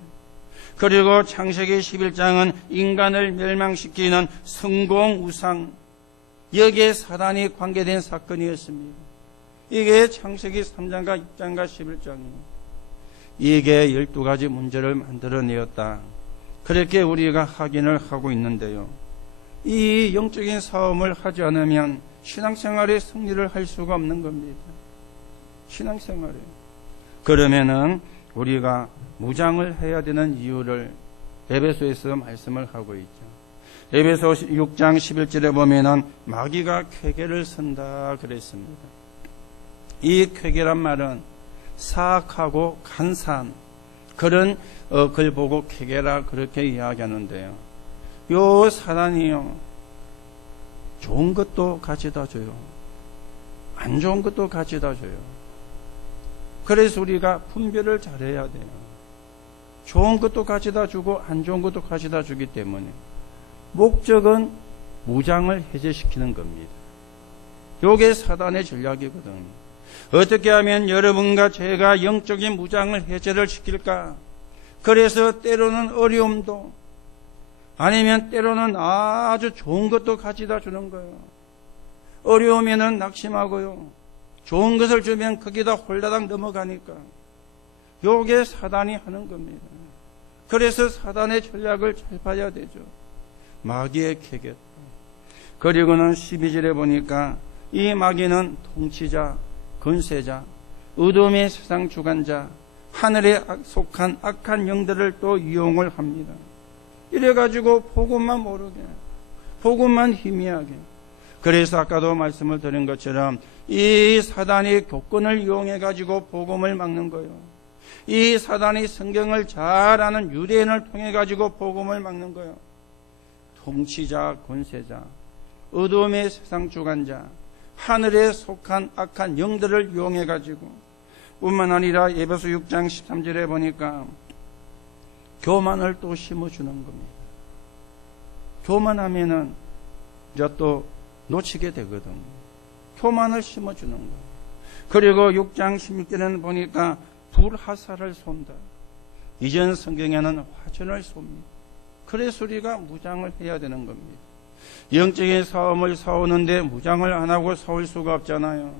그리고 창세기 11장은 인간을 멸망시키는 성공 우상, 여기에 사단이 관계된 사건이었습니다. 이게 창세기 3장과 6장과 11장이에요. 이게 12가지 문제를 만들어내었다. 그렇게 우리가 확인을 하고 있는데요. 이 영적인 싸움을 하지 않으면 신앙생활에 승리를 할 수가 없는 겁니다. 신앙생활에. 그러면은 우리가 무장을 해야 되는 이유를 에베소에서 말씀을 하고 있죠. 에베소 6장 11절에 보면은 마귀가 쾌계를 선다 그랬습니다. 이 쾌계란 말은 사악하고 간사한 그런 걸 보고 쾌계라 그렇게 이야기하는데요. 요 사단이요, 좋은 것도 가져다 줘요. 안 좋은 것도 가져다 줘요. 그래서 우리가 분별을 잘해야 돼요. 좋은 것도 가져다 주고 안 좋은 것도 가져다 주기 때문에 목적은 무장을 해제시키는 겁니다. 요게 사단의 전략이거든요. 어떻게 하면 여러분과 제가 영적인 무장을 해제를 시킬까? 그래서 때로는 어려움도, 아니면 때로는 아주 좋은 것도 가져다 주는 거예요. 어려우면은 낙심하고요. 좋은 것을 주면 거기다 홀라당 넘어가니까. 요게 사단이 하는 겁니다. 그래서 사단의 전략을 잘 봐야 되죠. 마귀의 쾌계. 그리고는 12절에 보니까 이 마귀는 통치자, 권세자, 어둠의 세상 주관자, 하늘에 속한 악한 영들을 또 이용을 합니다. 이래가지고 복음만 모르게, 복음만 희미하게. 그래서 아까도 말씀을 드린 것처럼 이 사단이 교권을 이용해가지고 복음을 막는 거예요. 이 사단이 성경을 잘 아는 유대인을 통해가지고 복음을 막는 거예요. 통치자, 권세자, 어둠의 세상 주관자, 하늘에 속한 악한 영들을 이용해가지고, 뿐만 아니라 에베소 6장 13절에 보니까 교만을 또 심어주는 겁니다. 교만하면은 이제 또 놓치게 되거든. 교만을 심어주는 거예요. 그리고 6장 16절에는 보니까 불화살을 쏜다. 이전 성경에는 화전을 쏩니다. 그래서 우리가 무장을 해야 되는 겁니다. 영적인 싸움을 싸우는데 무장을 안 하고 싸울 수가 없잖아요.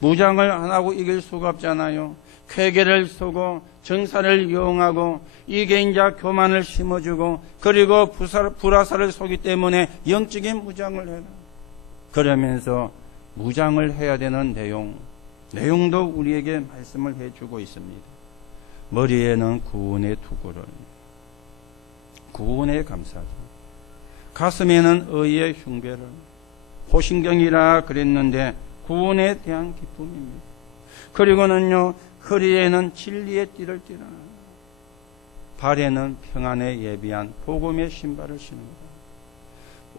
무장을 안 하고 이길 수가 없잖아요. 쾌계를 쓰고 정사를 이용하고 이게 이제 교만을 심어주고 그리고 불화살을 쏘기 때문에 영적인 무장을 해라. 그러면서 무장을 해야 되는 내용도 우리에게 말씀을 해주고 있습니다. 머리에는 구원의 투구를, 구원의 감사절, 가슴에는 의의 흉배를, 호신경이라 그랬는데 구원에 대한 기쁨입니다. 그리고는요, 허리에는 진리의 띠를 띠라, 발에는 평안에 예비한 복음의 신발을 신는다.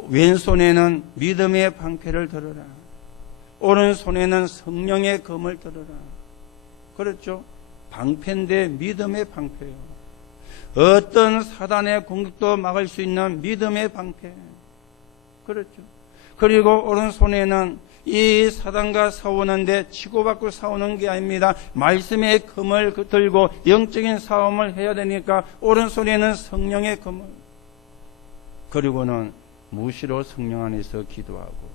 왼손에는 믿음의 방패를 들어라. 오른손에는 성령의 검을 들어라. 그렇죠? 방패인데 믿음의 방패요. 어떤 사단의 공격도 막을 수 있는 믿음의 방패. 그렇죠? 그리고 오른손에는 이 사단과 싸우는데 치고받고 싸우는 게 아닙니다. 말씀의 검을 들고 영적인 싸움을 해야 되니까 오른손에는 성령의 검을, 그리고는 무시로 성령 안에서 기도하고.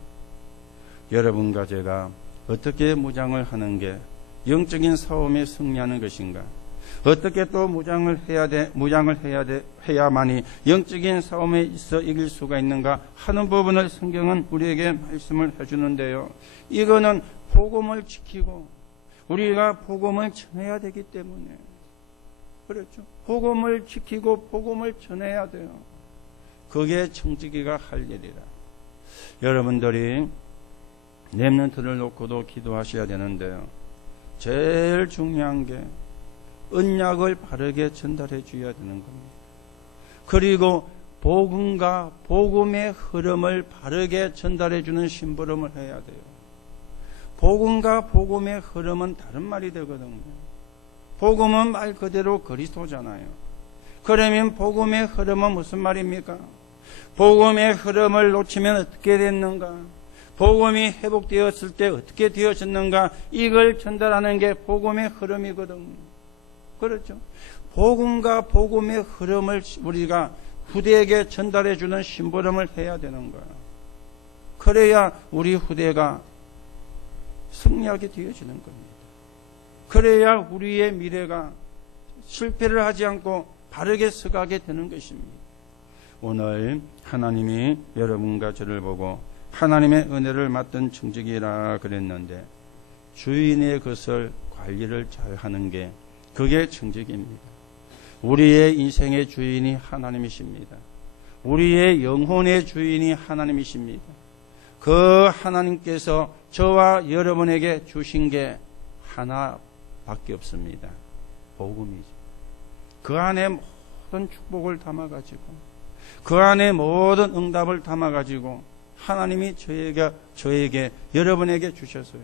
여러분과 제가 어떻게 무장을 하는 게 영적인 싸움에 승리하는 것인가? 어떻게 또 무장을 해야만이 영적인 싸움에 있어 이길 수가 있는가 하는 부분을 성경은 우리에게 말씀을 해주는데요. 이거는 복음을 지키고 우리가 복음을 전해야 되기 때문에 그렇죠. 복음을 지키고 복음을 전해야 돼요. 그게 청지기가 할 일이라. 여러분들이 렘넌트를 놓고도 기도하셔야 되는데요. 제일 중요한 게 언약을 바르게 전달해 줘야 되는 겁니다. 그리고 복음과 복음의 흐름을 바르게 전달해 주는 심부름을 해야 돼요. 복음과 복음의 흐름은 다른 말이 되거든요. 복음은 말 그대로 그리스도잖아요. 그러면 복음의 흐름은 무슨 말입니까? 복음의 흐름을 놓치면 어떻게 됐는가? 복음이 회복되었을 때 어떻게 되어졌는가? 이걸 전달하는 게 복음의 흐름이거든요. 그렇죠? 복음과 복음의 흐름을 우리가 후대에게 전달해주는 심부름을 해야 되는 거예요. 그래야 우리 후대가 승리하게 되어지는 겁니다. 그래야 우리의 미래가 실패를 하지 않고 바르게 서가게 되는 것입니다. 오늘 하나님이 여러분과 저를 보고 하나님의 은혜를 맡은 청지기라 그랬는데 주인의 것을 관리를 잘 하는 게 그게 청지기입니다. 우리의 인생의 주인이 하나님이십니다. 우리의 영혼의 주인이 하나님이십니다. 그 하나님께서 저와 여러분에게 주신 게 하나밖에 없습니다. 복음이죠. 그 안에 모든 축복을 담아가지고 그 안에 모든 응답을 담아가지고 하나님이 저에게 여러분에게 주셨어요.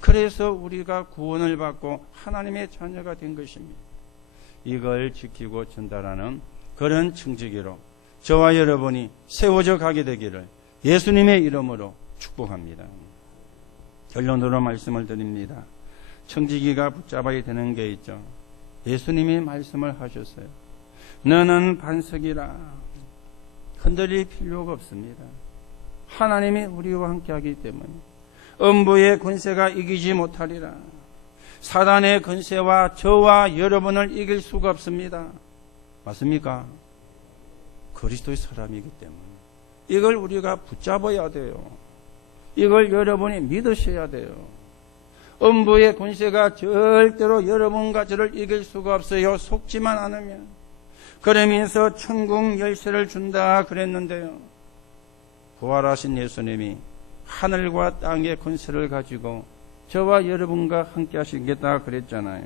그래서 우리가 구원을 받고 하나님의 자녀가 된 것입니다. 이걸 지키고 전달하는 그런 청지기로 저와 여러분이 세워져 가게 되기를 예수님의 이름으로 축복합니다. 결론으로 말씀을 드립니다. 청지기가 붙잡아야 되는 게 있죠. 예수님이 말씀을 하셨어요. 너는 반석이라. 흔들릴 필요가 없습니다. 하나님이 우리와 함께하기 때문에 음부의 권세가 이기지 못하리라. 사단의 권세와 저와 여러분을 이길 수가 없습니다. 맞습니까? 그리스도의 사람이기 때문에 이걸 우리가 붙잡아야 돼요. 이걸 여러분이 믿으셔야 돼요. 음부의 권세가 절대로 여러분과 저를 이길 수가 없어요. 속지만 않으면. 그러면서 천국 열쇠를 준다 그랬는데요. 부활하신 예수님이 하늘과 땅의 권세를 가지고 저와 여러분과 함께 하시겠다 그랬잖아요.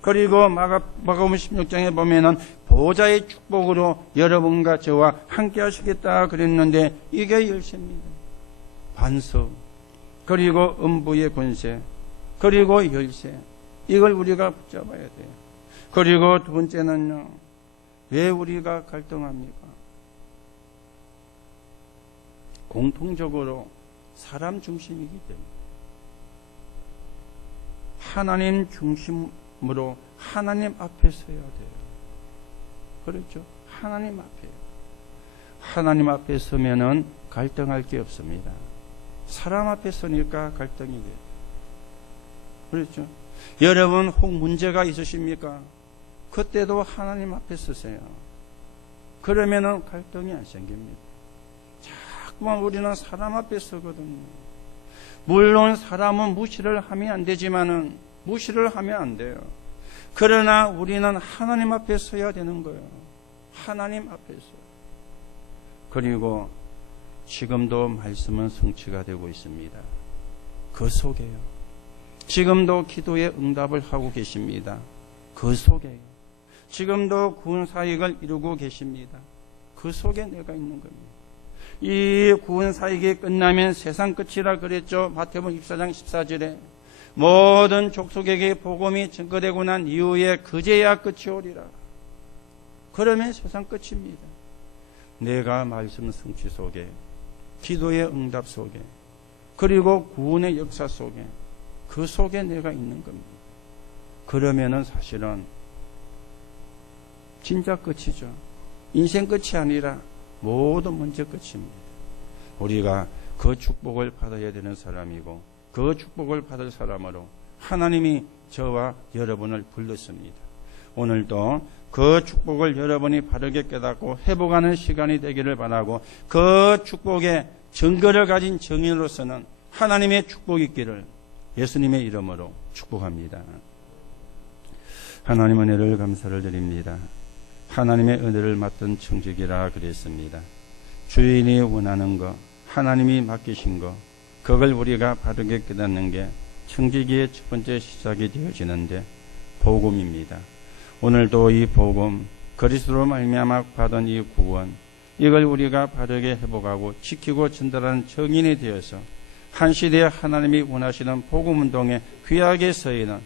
그리고 마가복음 16장에 보면은 보좌의 축복으로 여러분과 저와 함께 하시겠다 그랬는데 이게 열쇠입니다. 반석, 그리고 음부의 권세, 그리고 열쇠. 이걸 우리가 붙잡아야 돼요. 그리고 두 번째는요. 왜 우리가 갈등합니까? 공통적으로 사람 중심이기 때문에. 하나님 중심으로 하나님 앞에 서야 돼요. 그렇죠? 하나님 앞에. 하나님 앞에 서면은 갈등할 게 없습니다. 사람 앞에 서니까 갈등이 돼요. 그렇죠? 여러분 혹 문제가 있으십니까? 그때도 하나님 앞에 서세요. 그러면은 갈등이 안 생깁니다. 자꾸만 우리는 사람 앞에 서거든요. 물론 사람은 무시를 하면 안 되지만은 무시를 하면 안 돼요. 그러나 우리는 하나님 앞에 서야 되는 거예요. 하나님 앞에서. 그리고 지금도 말씀은 성취가 되고 있습니다. 그 속에요. 지금도 기도의 응답을 하고 계십니다. 그 속에요. 지금도 구원 사역을 이루고 계십니다. 그 속에 내가 있는 겁니다. 이 구원 사역이 끝나면 세상 끝이라 그랬죠. 마태복음 24장 14절에 모든 족속에게 복음이 증거되고 난 이후에 그제야 끝이 오리라. 그러면 세상 끝입니다. 내가 말씀 성취 속에, 기도의 응답 속에, 그리고 구원의 역사 속에, 그 속에 내가 있는 겁니다. 그러면은 사실은 진짜 끝이죠. 인생 끝이 아니라 모든 문제 끝입니다. 우리가 그 축복을 받아야 되는 사람이고 그 축복을 받을 사람으로 하나님이 저와 여러분을 불렀습니다. 오늘도 그 축복을 여러분이 바르게 깨닫고 회복하는 시간이 되기를 바라고 그 축복의 증거를 가진 증인으로서는 하나님의 축복이 있기를 예수님의 이름으로 축복합니다. 하나님 은혜를 감사를 드립니다. 하나님의 은혜를 맡은 청직이라 그랬습니다. 주인이 원하는 것, 하나님이 맡기신 것, 그걸 우리가 바르게 깨닫는 게 청지기의 첫 번째 시작이 되어지는데 복음입니다. 오늘도 이 복음, 그리스도로 말미암아 받은 이 구원, 이걸 우리가 바르게 회복하고 지키고 전달하는 정인이 되어서 한 시대에 하나님이 원하시는 복음운동에 귀하게 서있는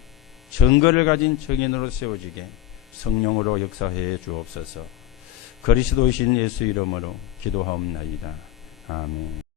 증거를 가진 정인으로 세워지게 성령으로 역사해 주옵소서. 그리스도이신 예수 이름으로 기도하옵나이다. 아멘.